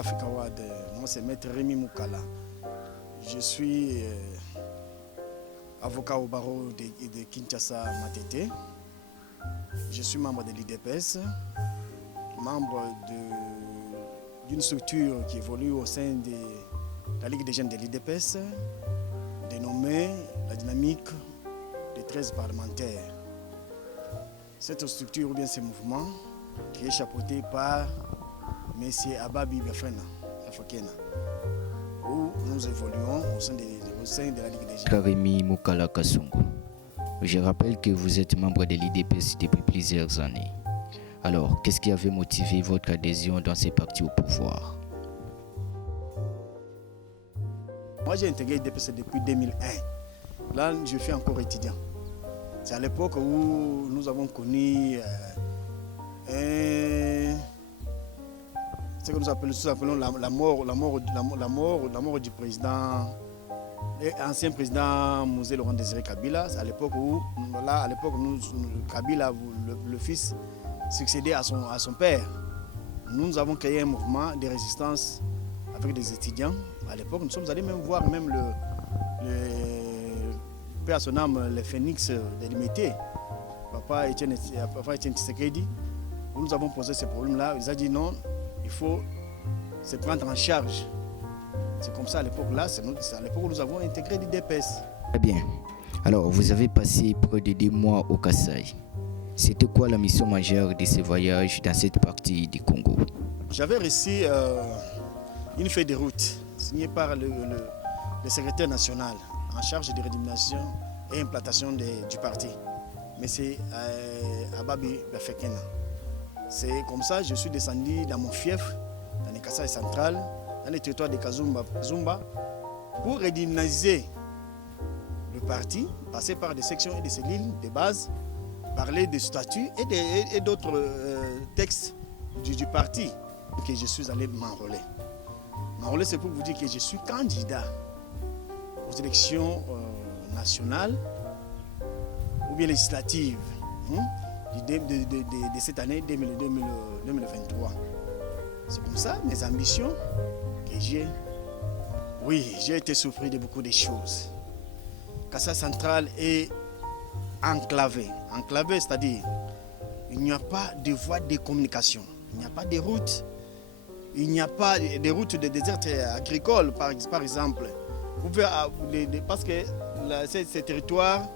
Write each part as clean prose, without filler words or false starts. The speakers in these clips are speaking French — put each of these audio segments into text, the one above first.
Africa Award. Moi, c'est Maître Rémi Moukala. Je suis avocat au barreau de Kinshasa Matete. Je suis membre de l'IDPS, membre d'une structure qui évolue au sein de la Ligue des jeunes de l'IDPS, dénommée la dynamique des 13 parlementaires. Cette structure ou bien ce mouvement qui est chapeauté par M. Ababi Bafena, où nous évoluons au sein de la Ligue des jeunes. Rémi Moukala Kasongo. Je rappelle que vous êtes membre de l'IDPS depuis plusieurs années. Alors, qu'est-ce qui avait motivé votre adhésion dans ces partis au pouvoir? Moi, j'ai intégré l'IDPS depuis 2001. Là, je suis encore étudiant. C'est à l'époque où nous avons connu ce que nous appelons la mort du président, l'ancien président Mosé Laurent Désiré Kabila. C'est à l'époque où, Kabila, le fils, succédait à son père. Nous avons créé un mouvement de résistance avec des étudiants. À l'époque, nous sommes allés même voir le père à son âme, le phénix de l'Imité, Papa Etienne Tshisekedi, où nous avons posé ce problème-là. Ils ont dit non, il faut se prendre en charge. C'est comme ça à l'époque-là, c'est à l'époque où nous avons intégré l'IDPS. Très bien. Alors, vous avez passé près de 2 mois au Kasaï. C'était quoi la mission majeure de ce voyage dans cette partie du Congo? J'avais reçu une feuille de route signée par le secrétaire national en charge de rédénomination et implantation du parti, M. Ababi Bafekena. C'est comme ça que je suis descendu dans mon fief, dans le Kasaï central, dans le territoire de Kazumba, pour redynamiser le parti, passer par des sections et des cellules de base, parler des statuts et d'autres textes du parti que je suis allé m'enrôler. M'enrôler, c'est pour vous dire que je suis candidat aux élections nationales ou bien législatives de cette année 2023. C'est comme ça mes ambitions que j'ai. Oui, j'ai été surpris de beaucoup de choses. Kasaï central est enclavé. Enclavé, c'est-à-dire il n'y a pas de voie de communication, il n'y a pas de route, il n'y a pas de route de désert agricole, par exemple. Parce que ce territoire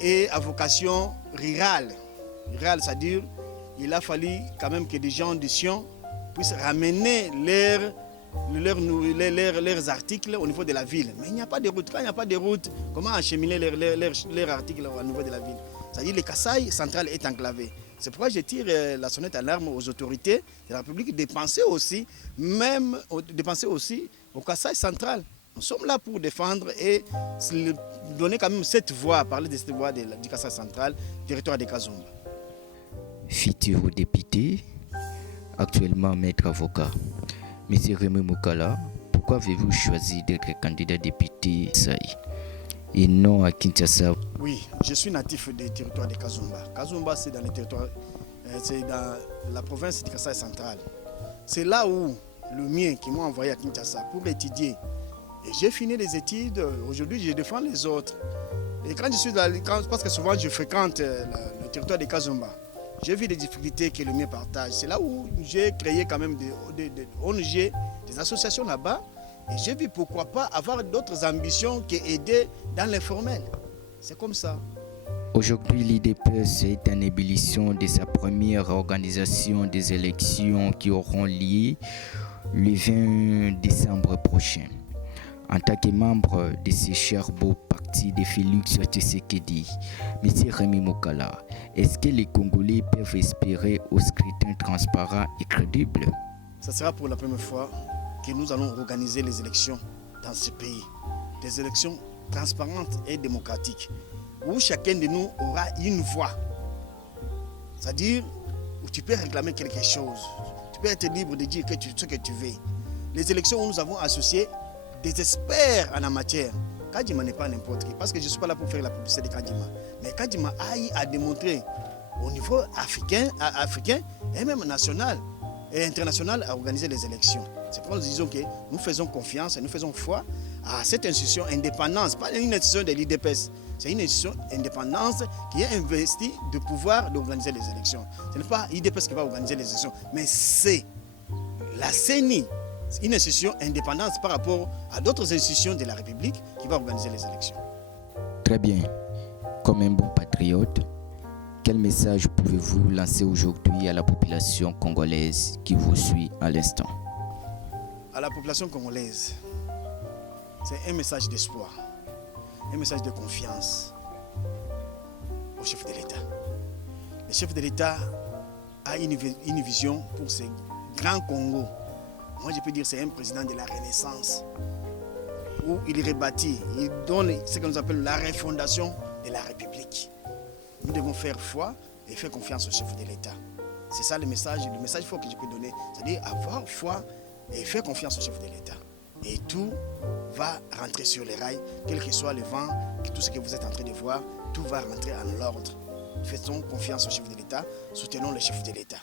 est à vocation rurale. Rurale, c'est-à-dire il a fallu quand même que des gens de Sion puissent ramener leurs articles au niveau de la ville. Mais il n'y a pas de route. Quand il n'y a pas de route, comment acheminer leurs articles au niveau de la ville? C'est-à-dire que le Kasaï central est enclavé. C'est pourquoi je tire la sonnette d'alarme aux autorités de la République de penser aussi au Kasaï central. Nous sommes là pour défendre et donner quand même cette voix, parler de cette voix du Kasaï central, territoire de Kazumba. Futur député, actuellement maître avocat. Monsieur Rémi Moukala, pourquoi avez-vous choisi d'être candidat député Kasaï et non à Kinshasa? Oui, je suis natif du territoire de Kazumba. Kazumba, c'est dans le territoire, c'est dans la province du Kasaï central. C'est là où le mien qui m'a envoyé à Kinshasa pour étudier. Et j'ai fini les études. Aujourd'hui, je défends les autres. Et quand je suis parce que souvent je fréquente le territoire de Kazumba, j'ai vu les difficultés que le mien partage. C'est là où j'ai créé quand même des ONG, des associations là-bas. Et j'ai vu pourquoi pas avoir d'autres ambitions qu'aider dans l'informel. C'est comme ça. Aujourd'hui, l'IDPS est en ébullition de sa première organisation des élections qui auront lieu le 20 décembre prochain. En tant que membre de ce cher beau parti de Félix Tshisekedi, M. Rémi Moukala, est-ce que les Congolais peuvent espérer au scrutin transparent et crédible? Ce sera pour la première fois que nous allons organiser les élections dans ce pays. Des élections transparentes et démocratiques, où chacun de nous aura une voix. C'est-à-dire où tu peux réclamer quelque chose. Tu peux être libre de dire ce que tu veux. Les élections où nous avons associé des experts en la matière. Kadima n'est pas n'importe qui, parce que je ne suis pas là pour faire la publicité de Kadima. Mais Kadima a démontré au niveau africain et même national et internationale à organiser les élections. C'est pourquoi nous disons que nous faisons confiance et nous faisons foi à cette institution indépendante. Pas une institution de l'IDPS, c'est une institution indépendante qui est investie de pouvoir d'organiser les élections. Ce n'est pas l'IDPS qui va organiser les élections, mais c'est la CENI, une institution indépendante par rapport à d'autres institutions de la République qui va organiser les élections. Très bien. Comme un bon patriote, quel message pouvez-vous lancer aujourd'hui à la population congolaise qui vous suit à l'instant? À la population congolaise, c'est un message d'espoir, un message de confiance au chef de l'État. Le chef de l'État a une vision pour ce grand Congo. Moi, je peux dire que c'est un président de la Renaissance, où il rebâtit, il donne ce que nous appelons la refondation de la République. Nous devons faire foi et faire confiance au chef de l'État. C'est ça le message fort que je peux donner. C'est-à-dire avoir foi et faire confiance au chef de l'État. Et tout va rentrer sur les rails, quel que soit le vent, tout ce que vous êtes en train de voir, tout va rentrer en ordre. Faisons confiance au chef de l'État, soutenons le chef de l'État.